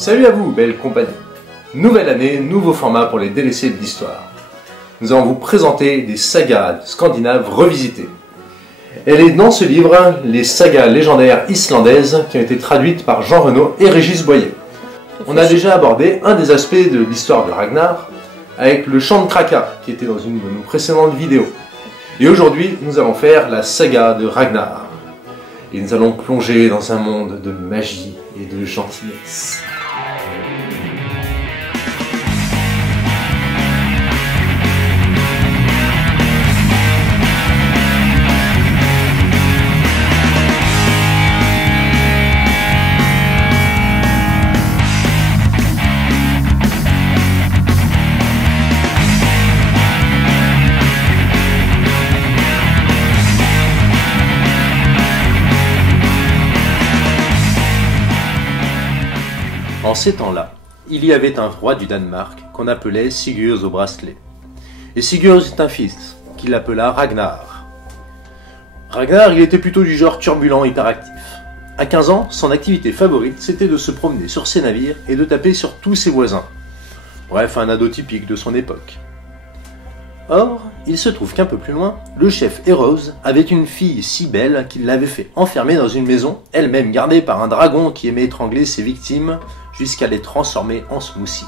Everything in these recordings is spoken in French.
Salut à vous, belle compagnie. Nouvelle année, nouveau format pour les délaissés de l'histoire. Nous allons vous présenter des sagas scandinaves revisitées. Elle est dans ce livre, les sagas légendaires islandaises qui ont été traduites par Jean Renaud et Régis Boyer. On a déjà abordé un des aspects de l'histoire de Ragnar avec le chant de Kraka qui était dans une de nos précédentes vidéos. Et aujourd'hui, nous allons faire la saga de Ragnar. Et nous allons plonger dans un monde de magie et de gentillesse. En ces temps-là, il y avait un roi du Danemark qu'on appelait Sigurd au bracelet. Et Sigurd eut un fils, qu'il appela Ragnar. Ragnar, il était plutôt du genre turbulent, hyperactif. À 15 ans, son activité favorite, c'était de se promener sur ses navires et de taper sur tous ses voisins. Bref, un ado typique de son époque. Or, il se trouve qu'un peu plus loin, le chef Eros avait une fille si belle qu'il l'avait fait enfermer dans une maison, elle-même gardée par un dragon qui aimait étrangler ses victimes jusqu'à les transformer en smoothies.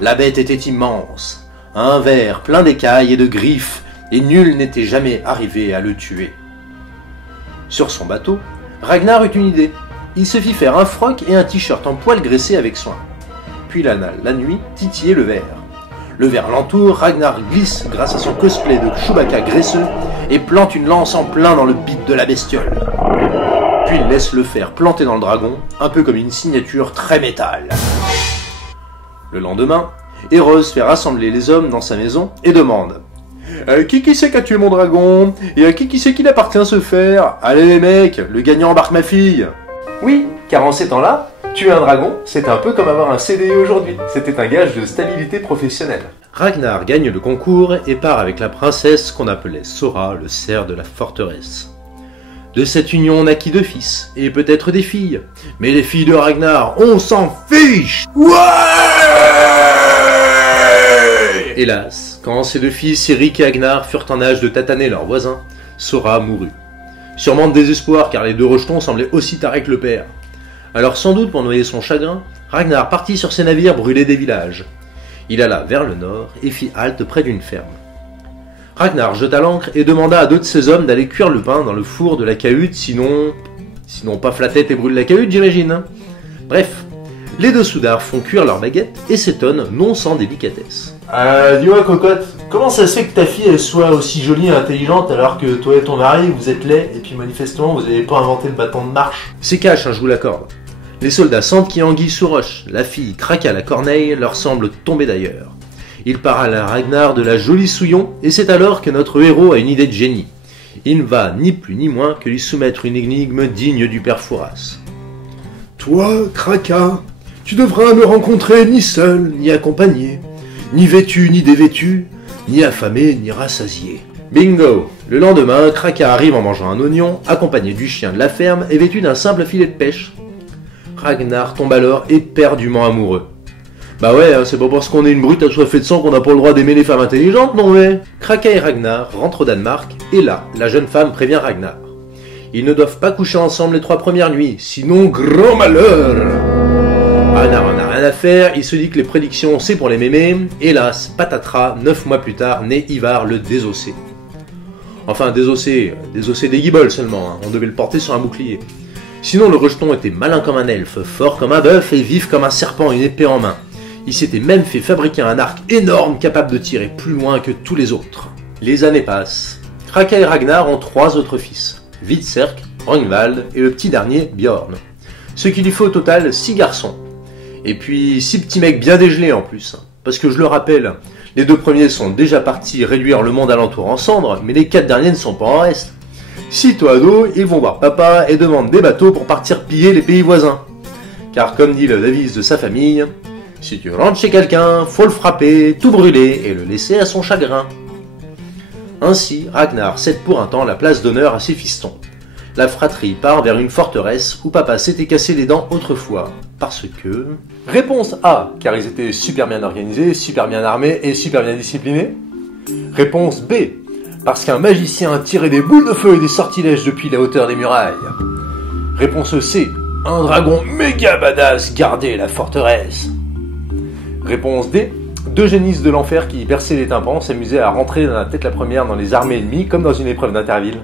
La bête était immense, un ver plein d'écailles et de griffes, et nul n'était jamais arrivé à le tuer. Sur son bateau, Ragnar eut une idée. Il se fit faire un froc et un t-shirt en poil graissé avec soin. Puis la nuit, titillait le ver. Le ver l'entoure, Ragnar glisse grâce à son cosplay de Chewbacca graisseux et plante une lance en plein dans le bide de la bestiole. Puis il laisse le fer planter dans le dragon, un peu comme une signature très métal. Le lendemain, Eros fait rassembler les hommes dans sa maison et demande « Qui c'est qui a tué mon dragon? Et à qui c'est qu'il appartient ce fer? Allez les mecs, le gagnant embarque ma fille !» Oui, car en ces temps-là, tuer un dragon, c'était un peu comme avoir un CDI aujourd'hui. C'était un gage de stabilité professionnelle. Ragnar gagne le concours et part avec la princesse qu'on appelait Sora, le cerf de la forteresse. De cette union naquit 2 fils, et peut-être des filles. Mais les filles de Ragnar, on s'en fiche! Ouais! Hélas, quand ces 2 fils, Eric et Agnar, furent en âge de tataner leurs voisins, Sora mourut. Sûrement de désespoir, car les 2 rejetons semblaient aussi tarés que le père. Alors sans doute pour noyer son chagrin, Ragnar partit sur ses navires brûler des villages. Il alla vers le nord et fit halte près d'une ferme. Ragnar jeta l'ancre et demanda à 2 de ses hommes d'aller cuire le pain dans le four de la cahute, sinon paf la tête et brûle la cahute, j'imagine. Bref, les 2 soudards font cuire leurs baguettes et s'étonnent non sans délicatesse. Dis-moi cocotte, comment ça se fait que ta fille elle soit aussi jolie et intelligente alors que toi et ton mari vous êtes laids et puis manifestement vous n'avez pas inventé le bâton de marche? C'est cash, je vous l'accorde. Les soldats sentent qu'il y a anguille sous roche. La fille craque à la corneille, leur semble tomber d'ailleurs. Il parle à Ragnar de la jolie Souillon et c'est alors que notre héros a une idée de génie. Il ne va ni plus ni moins que lui soumettre une énigme digne du père Fouras. Toi, Kraka, tu devras me rencontrer ni seul, ni accompagné, ni vêtu, ni dévêtu, ni affamé, ni rassasié. Bingo! Le lendemain, Kraka arrive en mangeant un oignon, accompagné du chien de la ferme et vêtu d'un simple filet de pêche. Ragnar tombe alors éperdument amoureux. Bah ouais, c'est pas parce qu'on est une brute assoiffée de sang qu'on n'a pas le droit d'aimer les femmes intelligentes, non mais... Kraka et Ragnar rentrent au Danemark, et là, la jeune femme prévient Ragnar. Ils ne doivent pas coucher ensemble les 3 premières nuits, sinon grand malheur! Ragnar en a rien à faire, il se dit que les prédictions c'est pour les mémés. Hélas, patatras, 9 mois plus tard, naît Ivar le désossé. Enfin, désossé des guibolles seulement, hein. On devait le porter sur un bouclier. Sinon, le rejeton était malin comme un elfe, fort comme un bœuf et vif comme un serpent, une épée en main. Il s'était même fait fabriquer un arc énorme capable de tirer plus loin que tous les autres. Les années passent. Kraka et Ragnar ont 3 autres fils, Hvitserk, Rognvald et le petit dernier, Bjorn. Ce qui lui fait au total 6 garçons. Et puis 6 petits mecs bien dégelés en plus. Parce que je le rappelle, les 2 premiers sont déjà partis réduire le monde alentour en cendres, mais les 4 derniers ne sont pas en reste. Sitôt ados, ils vont voir papa et demandent des bateaux pour partir piller les pays voisins. Car comme dit le devise de sa famille, si tu rentres chez quelqu'un, faut le frapper, tout brûler et le laisser à son chagrin. Ainsi, Ragnar cède pour un temps la place d'honneur à ses fistons. La fratrie part vers une forteresse où papa s'était cassé les dents autrefois. Parce que... Réponse A, car ils étaient super bien organisés, super bien armés et super bien disciplinés. Réponse B, parce qu'un magicien tirait des boules de feu et des sortilèges depuis la hauteur des murailles. Réponse C, un dragon méga badass gardait la forteresse. Réponse D, deux génisses de l'enfer qui perçaient les tympans s'amusaient à rentrer dans la tête la première dans les armées ennemies comme dans une épreuve d'interville.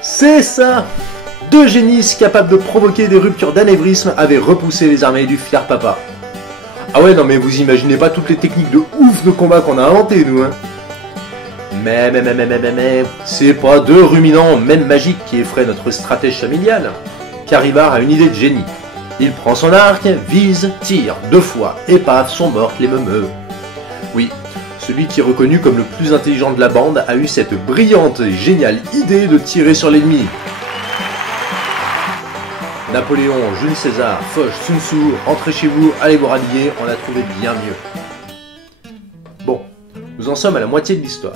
C'est ça! Deux génisses capables de provoquer des ruptures d'anévrisme avaient repoussé les armées du fier papa. Ah ouais, non mais vous imaginez pas toutes les techniques de ouf de combat qu'on a inventées, nous, hein. Mais, c'est pas deux ruminants, même magiques, qui effraient notre stratège familial. Carivar a une idée de génie. Il prend son arc, vise, tire, 2 fois, et paf, sont mortes les meumeux. Oui, celui qui est reconnu comme le plus intelligent de la bande a eu cette brillante et géniale idée de tirer sur l'ennemi. Napoléon, Jules César, Foch, Sun Tzu, rentrez chez vous, allez vous rhabiller, on a trouvé bien mieux. Bon, nous en sommes à la moitié de l'histoire.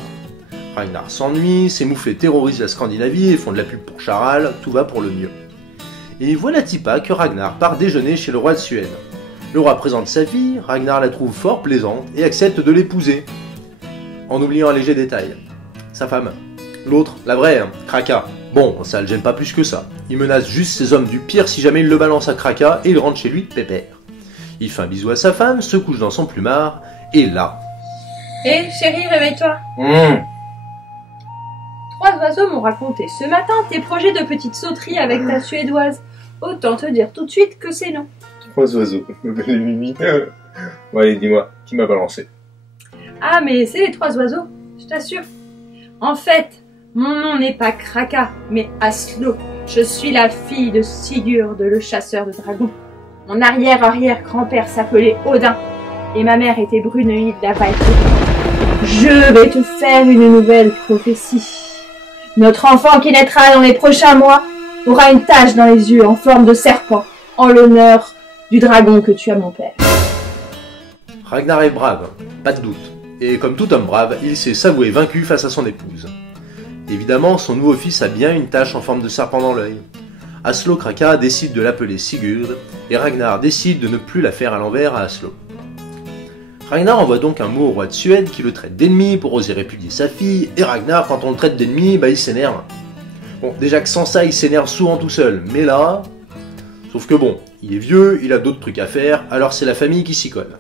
Ragnar s'ennuie, ses mouflets terrorisent la Scandinavie et font de la pub pour Charal, tout va pour le mieux. Et voilà pas que Ragnar part déjeuner chez le roi de Suède. Le roi présente sa fille, Ragnar la trouve fort plaisante et accepte de l'épouser. En oubliant un léger détail. Sa femme. L'autre, la vraie, Kraka. Bon, ça le gêne pas plus que ça. Il menace juste ses hommes du pire si jamais il le balance à Kraka et il rentre chez lui pépère. Il fait un bisou à sa femme, se couche dans son plumard, et là... Hé, chérie, réveille-toi. 3 oiseaux m'ont raconté ce matin tes projets de petite sauterie avec ta suédoise. Autant te dire tout de suite que c'est non. 3 oiseaux, belle Mimi. Bon allez, dis-moi, qui m'a balancé? Ah, mais c'est les 3 oiseaux, je t'assure. En fait, mon nom n'est pas Kraka, mais Aslo. Je suis la fille de Sigurd, le chasseur de dragons. Mon arrière-arrière-grand-père s'appelait Odin, et ma mère était Brunhilde la Valkyrie. Je vais te faire une nouvelle prophétie. Notre enfant qui naîtra dans les prochains mois aura une tache dans les yeux en forme de serpent, en l'honneur du dragon que tu as, mon père. Ragnar est brave, pas de doute. Et comme tout homme brave, il s'est s'avouer vaincu face à son épouse. Évidemment, son nouveau fils a bien une tache en forme de serpent dans l'œil. Aslo Kraka décide de l'appeler Sigurd, et Ragnar décide de ne plus la faire à l'envers à Aslo. Ragnar envoie donc un mot au roi de Suède qui le traite d'ennemi pour oser répudier sa fille, et Ragnar, quand on le traite d'ennemi, il s'énerve. Bon, déjà que sans ça, il s'énerve souvent tout seul, mais là... Sauf que bon, il est vieux, il a d'autres trucs à faire, alors c'est la famille qui s'y colle.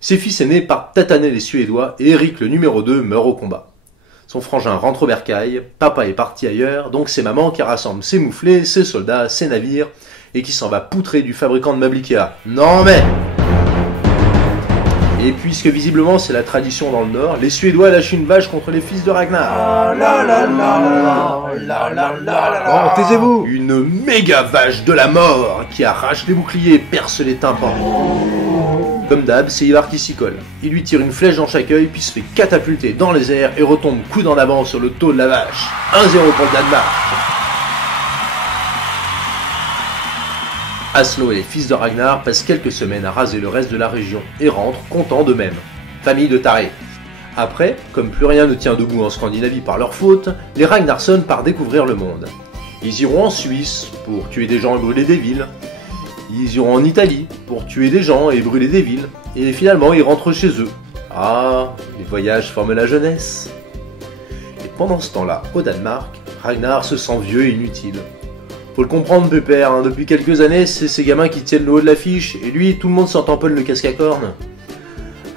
Ses fils aînés partent tataner les Suédois, et Eric le numéro 2 meurt au combat. Son frangin rentre au bercail, papa est parti ailleurs, donc c'est maman qui rassemble ses mouflets, ses soldats, ses navires, et qui s'en va poutrer du fabricant de meubles Ikea. Non mais... Et puisque visiblement c'est la tradition dans le Nord, les Suédois lâchent une vache contre les fils de Ragnar. Oh, taisez-vous! Une méga vache de la mort qui arrache les boucliers et perce les tympans. Comme d'hab, c'est Ivar qui s'y colle. Il lui tire une flèche dans chaque œil, puis se fait catapulter dans les airs et retombe coup en avant sur le dos de la vache. 1-0 pour le Danemark. Aslo et les fils de Ragnar passent quelques semaines à raser le reste de la région et rentrent contents d'eux-mêmes. Famille de tarés. Après, comme plus rien ne tient debout en Scandinavie par leur faute, les Ragnarsson partent découvrir le monde. Ils iront en Suisse pour tuer des gens et brûler des villes. Ils iront en Italie pour tuer des gens et brûler des villes. Et finalement, ils rentrent chez eux. Ah, les voyages forment la jeunesse. Et pendant ce temps-là, au Danemark, Ragnar se sent vieux et inutile. Faut le comprendre, pépère, hein, depuis quelques années, c'est ces gamins qui tiennent le haut de l'affiche, et lui, tout le monde s'en tamponne le casque à cornes.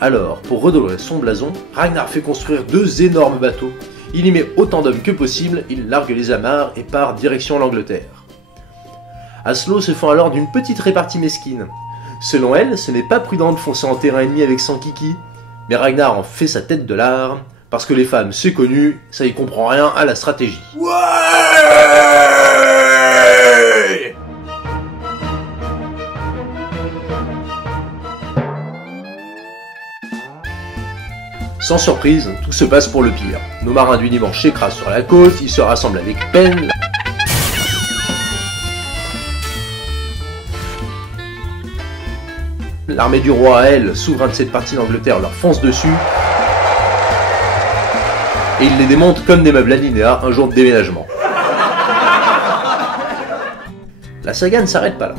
Alors, pour redorer son blason, Ragnar fait construire 2 énormes bateaux. Il y met autant d'hommes que possible, il largue les amarres et part direction l'Angleterre. Aslo se fend alors d'une petite répartie mesquine. Selon elle, ce n'est pas prudent de foncer en terrain ennemi avec son kiki, mais Ragnar en fait sa tête de l'art, parce que les femmes, c'est connu, ça y comprend rien à la stratégie. Ouais! Sans surprise, tout se passe pour le pire. Nos marins du dimanche s'écrasent sur la côte, ils se rassemblent avec peine. l'armée du roi Ael, souverain de cette partie d'Angleterre, leur fonce dessus. Et il les démonte comme des meubles alinéa un jour de déménagement. La saga ne s'arrête pas là.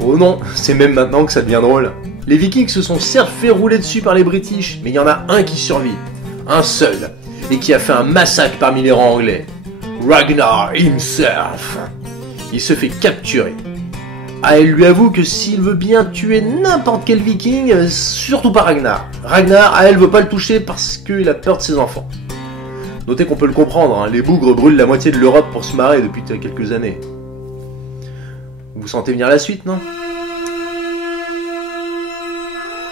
Oh non, c'est même maintenant que ça devient drôle. Les Vikings se sont certes fait rouler dessus par les British, mais il y en a un qui survit. Un seul. Et qui a fait un massacre parmi les rangs anglais. Ragnar himself. Il se fait capturer. Ael lui avoue que s'il veut bien tuer n'importe quel Viking, surtout pas Ragnar. Ragnar, Ael veut pas le toucher parce qu'il a peur de ses enfants. Notez qu'on peut le comprendre, hein, les bougres brûlent la moitié de l'Europe pour se marrer depuis quelques années. Vous sentez venir la suite, non?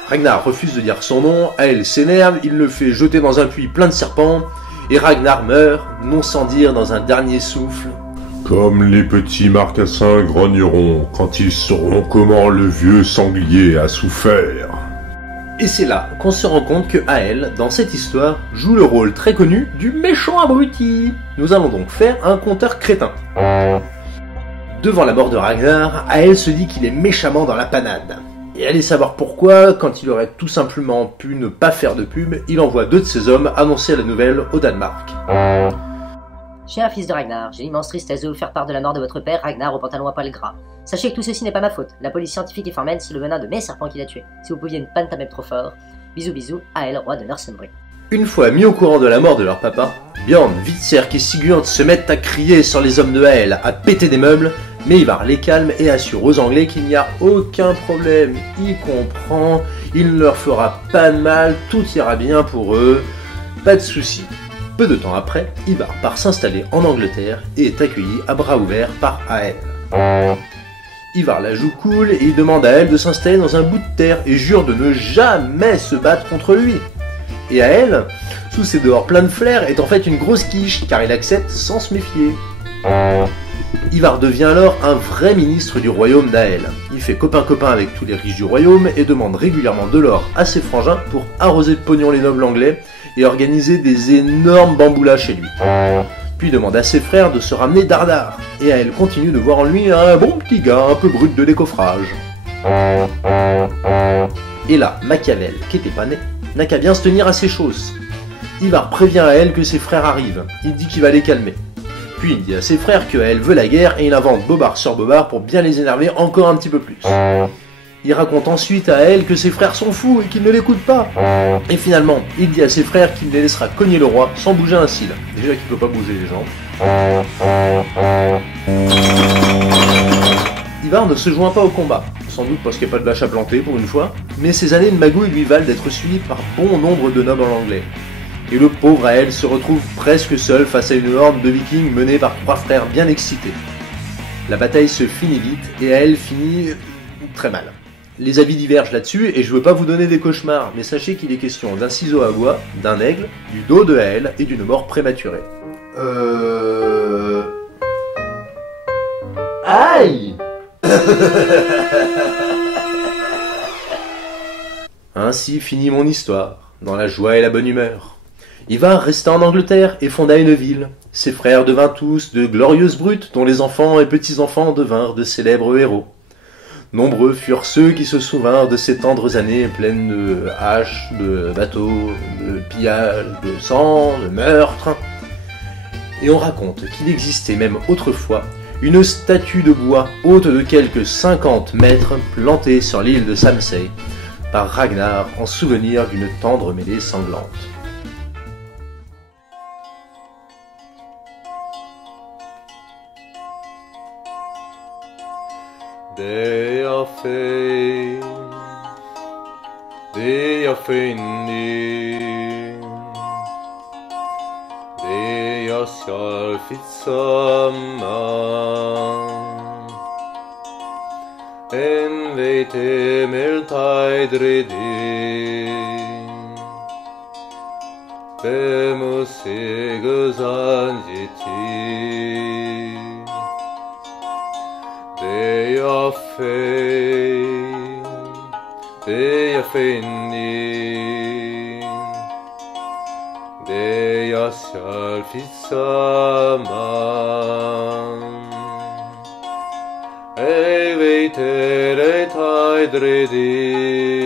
Ragnar refuse de dire son nom, Ael s'énerve, il le fait jeter dans un puits plein de serpents, et Ragnar meurt, non sans dire dans un dernier souffle. Comme les petits marcassins grogneront quand ils sauront comment le vieux sanglier a souffert. Et c'est là qu'on se rend compte que Ael, dans cette histoire, joue le rôle très connu du méchant abruti. Nous allons donc faire un conteur crétin. Devant la mort de Ragnar, Ael se dit qu'il est méchamment dans la panade. Et allez savoir pourquoi, quand il aurait tout simplement pu ne pas faire de pub, il envoie 2 de ses hommes annoncer la nouvelle au Danemark. Cher fils de Ragnar, j'ai l'immense tristesse de vous faire part de la mort de votre père, Ragnar au pantalon à poil gras. Sachez que tout ceci n'est pas ma faute. La police scientifique est formelle, c'est le venin de mes serpents qui l'a tué. Si vous pouviez ne pas taper trop fort. Bisous bisous, Ael, roi de Northumbrie. Une fois mis au courant de la mort de leur papa, Bjorn, Hvitserk et Sigurd se mettent à crier sur les hommes de Ael, à péter des meubles, mais Ivar les calme et assure aux Anglais qu'il n'y a aucun problème. Il comprend, il ne leur fera pas de mal, tout ira bien pour eux, pas de soucis. Peu de temps après, Ivar part s'installer en Angleterre et est accueilli à bras ouverts par Ael. Ivar la joue cool et il demande à Ael de s'installer dans un bout de terre et jure de ne jamais se battre contre lui. Et Ael, sous ses dehors pleins de flair, est en fait une grosse quiche car il accepte sans se méfier. Ivar devient alors un vrai ministre du royaume d'Ael. Il fait copain-copain avec tous les riches du royaume et demande régulièrement de l'or à ses frangins pour arroser de pognon les nobles anglais et organiser des énormes bamboulas chez lui. Puis il demande à ses frères de se ramener Dardar, et Ael continue de voir en lui un bon petit gars un peu brut de décoffrage. Et là, Machiavel, qui était pas né, n'a qu'à bien se tenir à ses choses. Ivar prévient Ael que ses frères arrivent, il dit qu'il va les calmer. Puis il dit à ses frères que Ael veut la guerre et il invente bobard sur bobard pour bien les énerver encore un petit peu plus. Il raconte ensuite à Ael que ses frères sont fous et qu'ils ne l'écoutent pas. Et finalement, il dit à ses frères qu'il les laissera cogner le roi sans bouger un cil. Déjà qu'il peut pas bouger les gens. Ivar ne se joint pas au combat, sans doute parce qu'il n'y a pas de vache à planter pour une fois, mais ses années de magouille lui valent d'être suivi par bon nombre de nobles anglais. Et le pauvre Ael se retrouve presque seul face à une horde de vikings menée par 3 frères bien excités. La bataille se finit vite et Ael finit très mal. Les avis divergent là-dessus et je veux pas vous donner des cauchemars, mais sachez qu'il est question d'un ciseau à bois, d'un aigle, du dos de Ael et d'une mort prématurée. Aïe. Ainsi finit mon histoire, dans la joie et la bonne humeur. Ivar resta en Angleterre et fonda une ville. Ses frères devinrent tous de glorieuses brutes, dont les enfants et petits-enfants devinrent de célèbres héros. Nombreux furent ceux qui se souvinrent de ces tendres années pleines de haches, de bateaux, de pillages, de sang, de meurtres. Et on raconte qu'il existait même autrefois une statue de bois haute de quelques 50 mètres plantée sur l'île de Samsey par Ragnar en souvenir d'une tendre mêlée sanglante. They are fain in they are self-it samman en vete meltaidredin bemuseguzanjiti. They are fain in they are self-it samman ei veitere tai edredi.